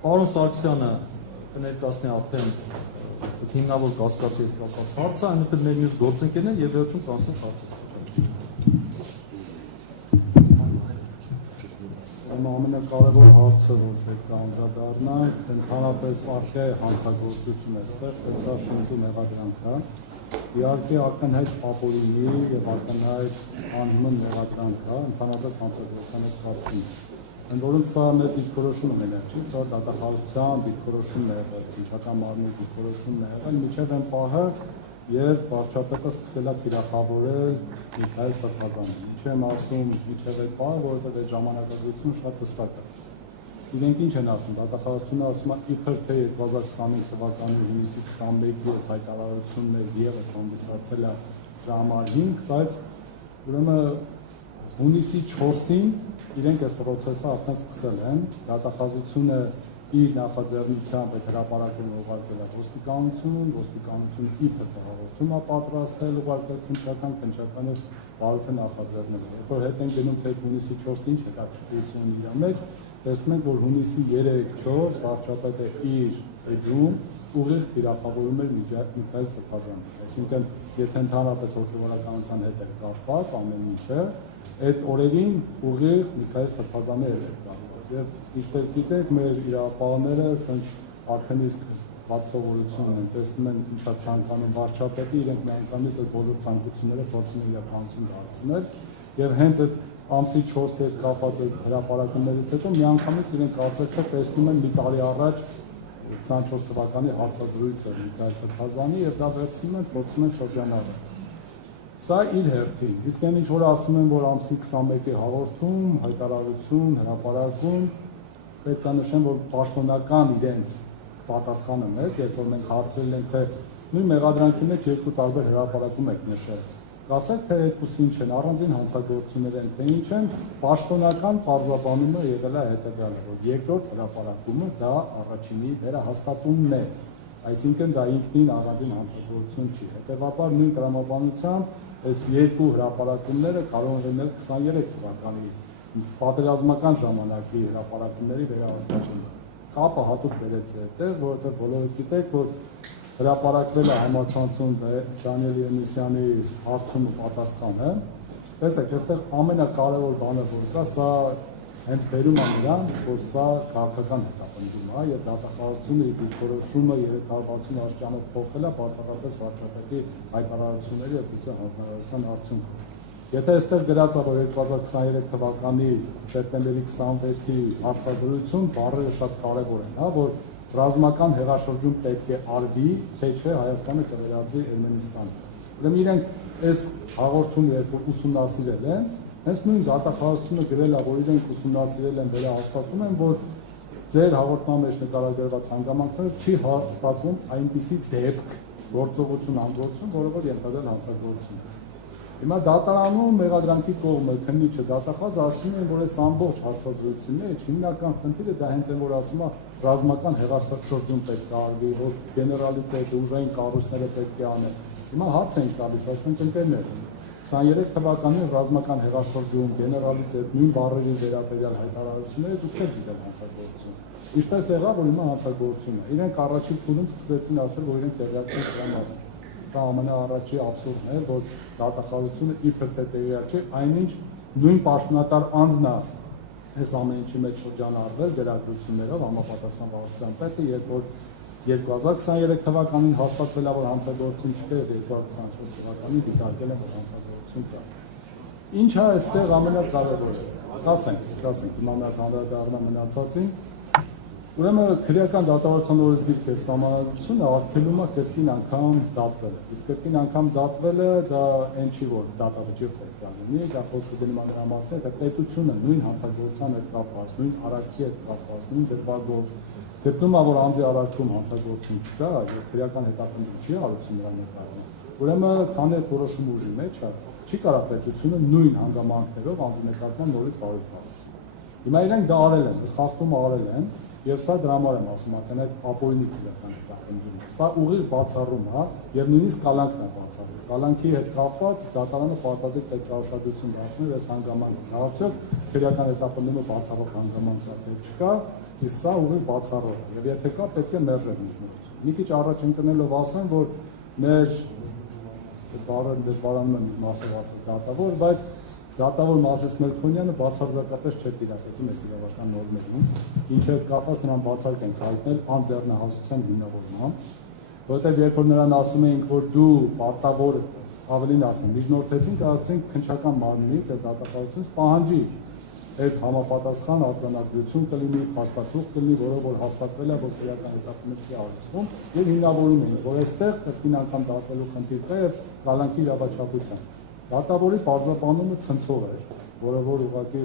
Պարոն Սարգսյանը կներկայացնի արդեն հիմնավոր կասկածի հետ կապված հարցը, այնուհետև մեր մյուս գործընկերներ եւ վերջում կանցնենք հարցը։ Ամենակարևոր հարցը, որ պետք է անդրադառնանք, ընդհանրապես արժե հանցագործություն այստեղ, տեսաշնչու մեղադրանքը, իհարկե ակնհայտ ապօրինի եւ ակնհայտ անհիմն մեղադրանքը, ընդհանրապես հանցագործության հետ կապվում է։ Ընդ որում սա մեր դիրքորոշումը մենակ չի, սա դատախազության դիրքորոշումն է եղել, ինչական մարմնի դիրքորոշումն է եղել, մինչև այն պահը, երբ վարչապետը սկսել է թիրախավորել Միքայել Սրբազանին։ Ինչ եմ ասում մինչև այդ պահը, որովհետև այդ ժամանակագրությունը շատ հստակ է։ Իրենք ինչ են ասում, դատախազությունը ասում է իբր թե 2025 թվականի հունիսի 21-ի հայտարարություններ ևս հանդիսացել է սրա համար հիմք, բայց ուրեմն հունիսի 4-ին իրենք այս պրոցեսը արդեն սկսել են, դատախազությունը իր նախաձեռնությամբ այդ հրապարակելը ուղարկել է ոստիկանությունը իբր հաղորդում է պատրաստել ուղարկել քննչականը բարոյթը նախաձեռնել է։ Երբ որ հետ են գնում թե հունիսի 4-ին ինչ հետաքրքրություն իր մեջ, տեսնում ենք, որ հունիսի 3-4 վարչապետը իր էջում ուղիղ թիրախավորում էր Միքայել Սրբազանին։ Այսինքն, եթե ընդհանրապես հոգևորականության հետ էր կապված ամեն ինչը, այդ օրերին ուղիղ Միքայել Սրբազանը էր կապված։ Եվ ինչպես գիտեք, մեր իրավապահները ասենց արդեն իսկ բաց սովորություն ունեն, տեսնում են ինչա ցանկանում վարչապետը, իրենք միանգամից այդ բոլոր ցանկությունները փորձում են իրականություն դարձնել, եւ հենց այդ ամսի 4-ի հետ կապված հրապարակումներից հետո միանգամից իրենք կարծեքը տեսնում են մի տարի առաջ 24 թվականի հարցազրույցը Միքայել Սրբազանի եւ դա վերցնում են, փորձում են շրջանառել։ Սա իր հերթին, իսկ այն ինչ որ ասում են, որ ամսի 21-ի հաղորդում, հայտարարություն, հրապարակում, պետք է նշեմ, որ պաշտոնական իրենց պատասխանը մեծ, երբ որ մենք հարցրել ենք, թե նույն մեղադրանքի մեջ երկու տարբեր հրապարակում եք նշել։ Կասեք, թե այդպիսի ինչ են, առանձին հանցագործություններ են, թե ինչ են, պաշտոնական պարզաբանումը եղել է հետևյալը, որ երկրորդ հրապարակումը դա առաջինի վերահաստատումն է, այսինքն դա ինքնին առանձին հանցագործություն չի։ Հետևաբար նույն տրամաբանությամբ այս երկու հրապարակումները կարող են լինել 23 թվականի պատերազմական ժամանակի հրապարակումների վերահաստատումը։ Կապը հատուկ բերեց այդտեղ, որովհետև բոլորը գիտեք, որ հրապարակվել է համացանցում Դանիել Եղնիսյանի հարցում ու պատասխանը։ Տեսեք, այստեղ ամենակարևոր բանը որ կա, սա հենց բերում է նրան, որ սա քաղաքական հետապնդում է եւ դատախազությունը իր դիրքորոշումը եւ կառավարության աշճանով փոխել է բացառապես վարչապետի հայտարարությունների եւ գուցե հանձնարարության արդյունքում։ Եթե այստեղ գրած է, որ 2023 թվականի սեպտեմբերի 26-ի հարցազրույցում բառերը շատ կարևոր են, հա, որ ռազմական հեղաշրջում պետք է արվի, թե չէ Հայաստանը կվերածվի Էրմենիստանը։ Ուրեմն իրենք այս հաղորդումը երբ ուսումնասիրել են, հենց նույն դատախազությունը գրել է, որ իրենք ուսումնասիրել են, վերահաստատում են, որ ձեր հաղորդման մեջ նկարագրված հանգամանքները չի հաստատվում այնպիսի դեպք, գործողություն, անգործություն, որը որ ենթադրել հանցագործություն։ Հիմա դատարանում մեղադրանքի կողմը քննիչը դատախազը ասում են, որ այս ամբողջ հարցազրույցի մեջ հիմնական խնդիրը դա հենց այն որ ասում է ռազմական հեղաշրջում պետք է արվի, որ գեներալից այդ ուժային կառույցները պետք է անեն։ Հիմա հարց են տալիս, ասենք ընկերներ, 23 թվականին ռազմական հեղաշրջում, գեներալից այդ նույն բառերի վերաբերյալ հայտարարությունները դուք եք գիտել հանցագործություն։ Ինչպես եղավ, որ հիմա հանցագործություն է։ Իրենք առաջին փուլում սկսեցին ասել, որ իրենք տեղյակ չեն սրա մասին։ Սա ամենաառաջի աբսուրդն է, որ դատախազությունը իբր թե տեղյակ չէ, այնինչ նույն պաշտոնատար անձն է այս ամեն ինչի մեջ շրջանառվել դերակցություններով համապատասխան վարչության պետը, երբ որ 2023 թվականին հաստատվել է, որ հանցագործություն չկա, 2024 թվականին դիտարկել են, որ հանցագործություն կա։ Ինչ է այստեղ ամենակարևորը։ Ասենք, հիմա մենք անդրադառնանք մնացածին։ Ուրեմն քրեական դատավարության օրենսգիրք է սահմանադրությունը արգելում է կրկին անգամ դատվելը։ Իսկ կրկին անգամ դատվելը դա այն չի, որ դատավճիռ պետք է լինի, դա խոսքը գնում է նրա մասին, թե պետությունը նույն հանցագործության հետ կապված, նույն արարքի հետ կապված, նույն դեպքով գտնում է, որ անձի արարքում հանցագործություն չկա, եւ քրեական հետապնդում չի հարուցում նրա նկատմամբ։ Ուրեմն քանի այդ որոշում ուժի մեջ է, չի կարող պետությունը նույն հանգամանքներով անձի նկատմամբ նորից վարույթ կառուցել։ Հիմա իրենք դա արել են, սխախտում արել են, եւ սա դրա համար եմ ասում, ակնհայտ ապօրինի քրեական հետապնդում։ Սա ուղիղ բացառում է եւ նույնիսկ կալանքն է բացառում։ Կալանքի հետ կապված դատարանը պարտադիր պետք է ուշադրություն դարձնել այս հանգամանքին։ Արդյոք քրեական հետապնդումը բացառող հանգամանք է թե չկա, Իսկ սա ուղիղ բացառող է, եւ եթե կա, պետք է մերժել միջնորդություն։ Մի քիչ առաջ ընկնելով ասեմ, որ մեր դժվարանում եմ իր մասով ասել դատավոր, բայց դատավոր Մասիս Մելքոնյանը բացարձակապես չէ տիրապետում այս իրավական նորմերին, ինչը կապված նրան բացառիկ ենք հայտնել անձեռնահասության հիմնավորմամբ, որովհետև երբ որ նրան ասում էինք, որ դու պարտավոր ավելին ասեմ, միջնորդեցինք, ասենք քննչական մարմնից եւ դատախազությունից պահանջի այդ համապատասխան արձանագրություն կլինի, փաստաթուղթ կլինի, որը որ հաստատվել է, որ քրեական հետաքննությունների առանցքում եւ հիմնավորում էին, որ այստեղ կրկին անգամ դատվելու խնդիր կա եւ կալանքի իրավաչափության։ Դատավորի պարզաբանումը ցնցող էր, որը որ ուղղակի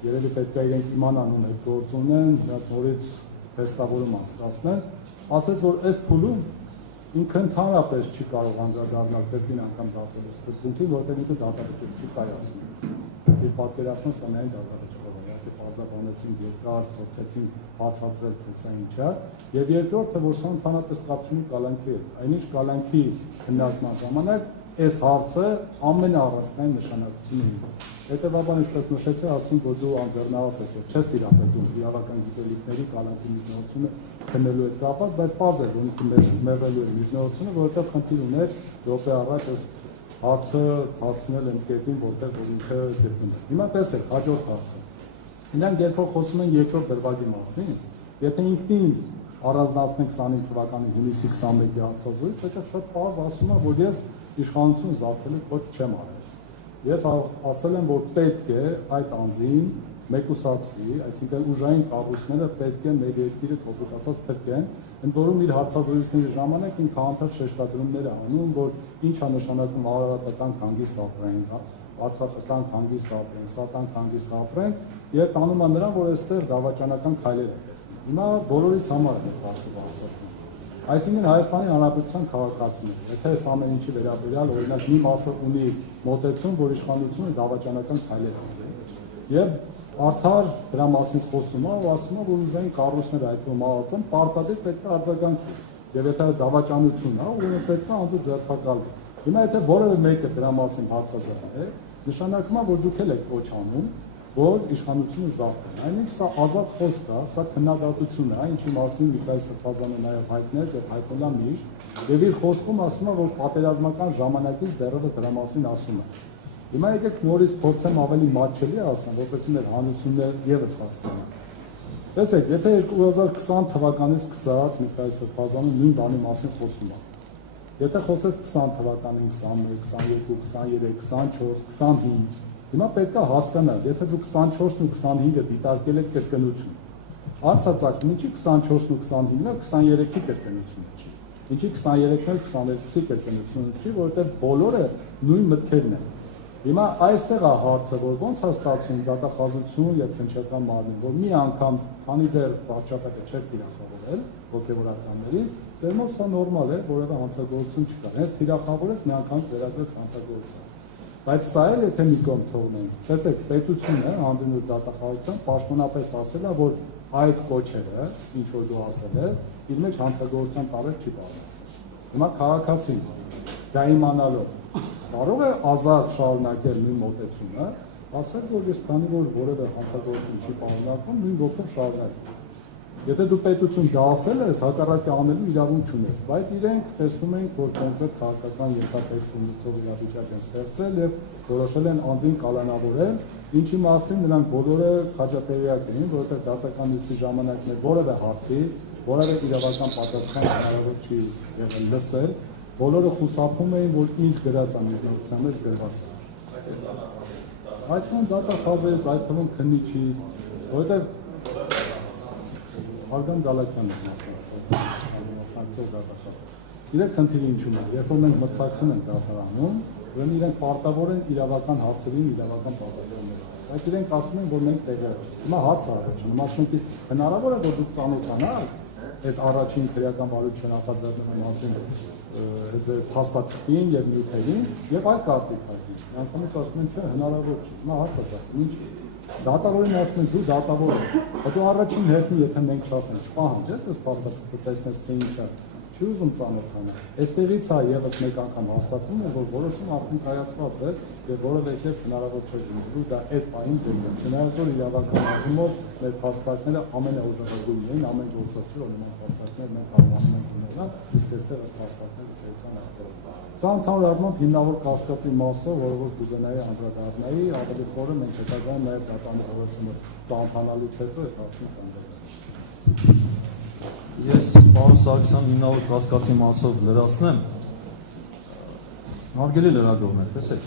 երևի պետք է իրենք իմանան ում այդ գործ ունեն, նրանք նորից թեստավորում անցկացնեն, ասեց, որ այս փուլում ինքը ընդհանրապես չի կարող անդրադառնալ կրկին անգամ դատվելու սկզբունքին, որտեղ ինքը դատապարտել չի կայացնում։ Իր պատկերացնում սա միայն դատապարտող է, իհարկե պարզաբանեցինք երկար, փորձեցինք բացատրել, թե սա ինչ է, եւ երկրորդը, որ սա ընդհանրապես կապ չունի կալանքի հետ։ Այնինչ կալանքի քննարկման ժամանակ այս հարցը ամենաառանցքային նշանակություն ունի։ Հետևաբար, ինչպես նշեցի, ասում, որ դու անձեռնահաս ես, որ չես տիրապետում իրավական գիտելիքների կալանքի միջնորդությունը քննելու հետ կապված, բայց պարզ է, որ ինքը մերժելու է միջնորդությունը, որովհետև խնդիր ուներ րոպե առաջ այս հարցը հասցնել են կետին, որտեղ որ ինքը գտնում է։ Հիմա տեսեք, հաջորդ հարցը։ Նրանք երբ որ խոսում են երկրորդ դրվագի մասին, եթե ինքնին առանձնացնենք 25 թվականի հունիսի 21-ի հարցազրույց, դա շատ պարզ ասում է, որ ես իշխանություն զավթելու ոչ չեմ արել։ Ես ասել եմ, որ պետք է այդ անձին մեկուսացվի, այսինքն ուժային կառույցները պետք է մեր երկիրը թոփուտ ասած փրկեն, ընդ որում իր հարցազրույցների ժամանակ ինքը անդադար շեշտադրումներ է անում, որ ինչ է նշանակում արարատական հանգիստ ապրենք, արցախական հանգիստ ապրենք, սատան հանգիստ ապրենք, եւ տանում է նրան, որ այստեղ դավաճանական քայլեր են տեսնում։ Հիմա բոլորիս համար է այս հարցը բարձրացնում։ Այսինքն Հայաստանի Հանրապետության քաղաքացիներ, եթե այս ամեն ինչի վերաբերյալ օրինակ մի մասը ունի մոտեցում, որ իշխանությունը դավաճանական քայլեր անում, եւ արդար դրա մասին խոսում է ու ասում է, որ ուժային կառույցները այդ մահացան, պարտադիր պետք է արձագանքի, եւ եթե դավաճանություն է, ուրեմն պետք է անձը ձերբակալվի։ Հիմա եթե որևէ մեկը դրա մասին հարցազրկել է, նշանակում է, որ դուք էլ եք կոչ անում, որ իշխանությունը զավթեն։ Այնինչ սա ազատ խոսք է, սա քննադատություն է, ինչի մասին Միքայել Սրբազանը նաև հայտնեց եւ հայտնել է միշտ, եւ իր խոսքում ասում է, որ պատերազմական ժամանակից դեռևս դրա մասին ասում է։ Հիմա եկեք նորից փորձեմ ավելի մատչելի ասեմ, որպեսզի մեր հանրությունները եւս հասկանան։ Տեսեք, եթե 2020 թվականից սկսած Միքայել Սրբազանը նույն բանի մասին խոսում է, եթե խոսեց 20 թվականին 21, 22, 23, 24, 25, հիմա պետք է հասկանալ, եթե դուք 24-ն ու 25-ը դիտարկել եք կրկնություն, արցածակն ինչի 24-ն ու 25-ը 23-ի կրկնությունը չի, ինչի 23-ն ու 22-ի կրկնությունը չի, որովհետև բոլորը նույն մտքերն են։ Հիմա այստեղ է հարցը, որ ոնց հաստատվում դատախազություն եւ քննչական մարմին, որ մի անգամ, քանի դեռ վարչապետը չէր թիրախավորել հոգեվորականներին, ծերմով սա նորմալ է, որևէ հանցագործություն չկա։ Հենց թիրախավորեց մի անգամից վերածեց հանցագործություն։ Բայց սա էլ եթե մի կողմ թողնենք, տեսեք, պետությունը հանձնված դատախազության պաշտոնապես ասել է, որ այդ կոչերը, ինչ որ դու ասել ես, իր մեջ հանցագործության տարեր չի բաղում։ Հիմա քաղաքացին դա իմանալով կարող է ազատ շարունակել նույն մոտեցումը, ասել, որ ես քանի որ որևէ հանցագործություն չի պարունակում, նույն ոգով շարունակել։ Եթե դու պետություն դա ասել ես, հակառակը անելու իրավունք չունես, բայց իրենք տեսնում են, որ կոնկրետ քաղաքական ենթատեքստ ունեցող իրավիճակ են ստեղծել եւ որոշել են անձին կալանավորել, ինչի մասին նրանք բոլորը քաջատեղյակ էին, որովհետեւ դատական նիստի ժամանակներ որևէ հարցի, որևէ իրավական պատասխան հնարավոր չի եղել լսել, բոլորը խուսափում էին, որ ինչ գրած է միջնորդության մեջ գրված է։ Այդ թվում դատախազից, այդ թվում քննիչից, որովհետեւ Արգան Գալակյանն է մասնակցող դատախազ։ Իրենք խնդիրը ինչու՞մ է, երբ որ մենք մրցակցություն ենք դատարանում, ուրեմն իրենք պարտավոր են իրավական հարցերին իրավական պատասխաններ։ Բայց իրենք ասում են, որ մենք տեղյակ ենք։ Հիմա հարց առաջանում, ասում ենք, իսկ հնարավոր է, որ դուք ծանոթանաք այդ առաջին քրեական բարության նախաձեռնման մասին ձեր փաստաթղթին եւ նյութերին եւ այլ կարծիք հայտնի։ Միանգամից ասում են, չէ, հնարավոր չի։ Հիմա հարց է ծագում, ինչ դատավորին ասում են, դու դատավոր ես։ Հետո առաջին հերթին, եթե մենք չասենք, չպահանջես, այս փաստաթղթը տեսնես թե ինչ է, չի ուզում ծանոթանալ։ Այստեղից է եւս մեկ անգամ հաստատվում է, որ որոշումը արդեն կայացված է եւ որևէ կերպ հնարավոր չէ դիմելու դա այդ պահին դեպքում։ Չնայած որ իրավական առումով մեր փաստարկները ամենաուժեղագույնն են, ամեն գործով չէ, որ նման փաստարկներ մենք կարողանում ենք ունենալ, իսկ այստեղ ըստ փաստարկների ստեղծան ախտորը։ Սա ընդհանուր առմամբ հիմնավոր կասկածի մասը, որը որ կուզենայի անդրադառնայի, ավելի խորը մենք հետագայում նաեւ դատանի որոշումը ծանոթանալուց հետո այդ հարցին կանդրադառնանք։ Ես պարոն Սարգսյան հիմնավոր կասկածի մասով լրացնեմ։ Հարգելի լրագրողներ, տեսեք,